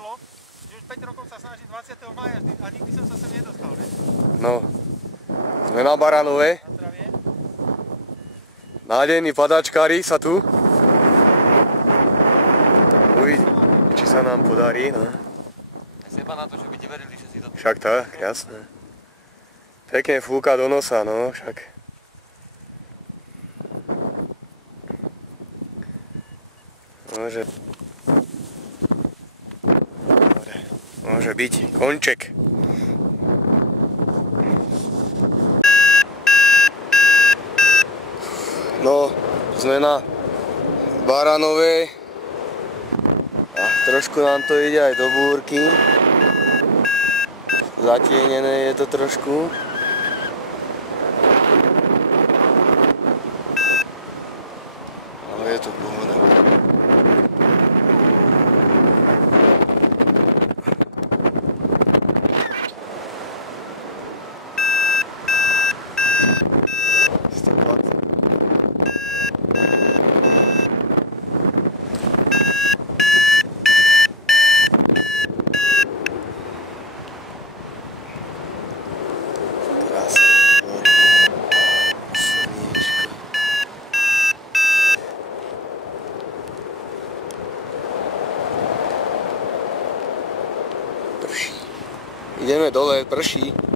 horelo, že už 5 rokov sa snažím 20. mája a nikdy som sa sem nedostal, ne? No, sme na Baranove. Na zdravie. Nádejní padačkári sa tu. Uvidíme, či sa nám podarí, no. Seba na to, že by ti verili, že si to... Však tak, jasné. Pekne fúka do nosa, no, však. Môže... Dobre, môže byť konček. No, sme na Baranovej a trošku nám to ide aj do búrky. Zatienené je to trošku. Ale je to pohoda. Ideme dole, prší.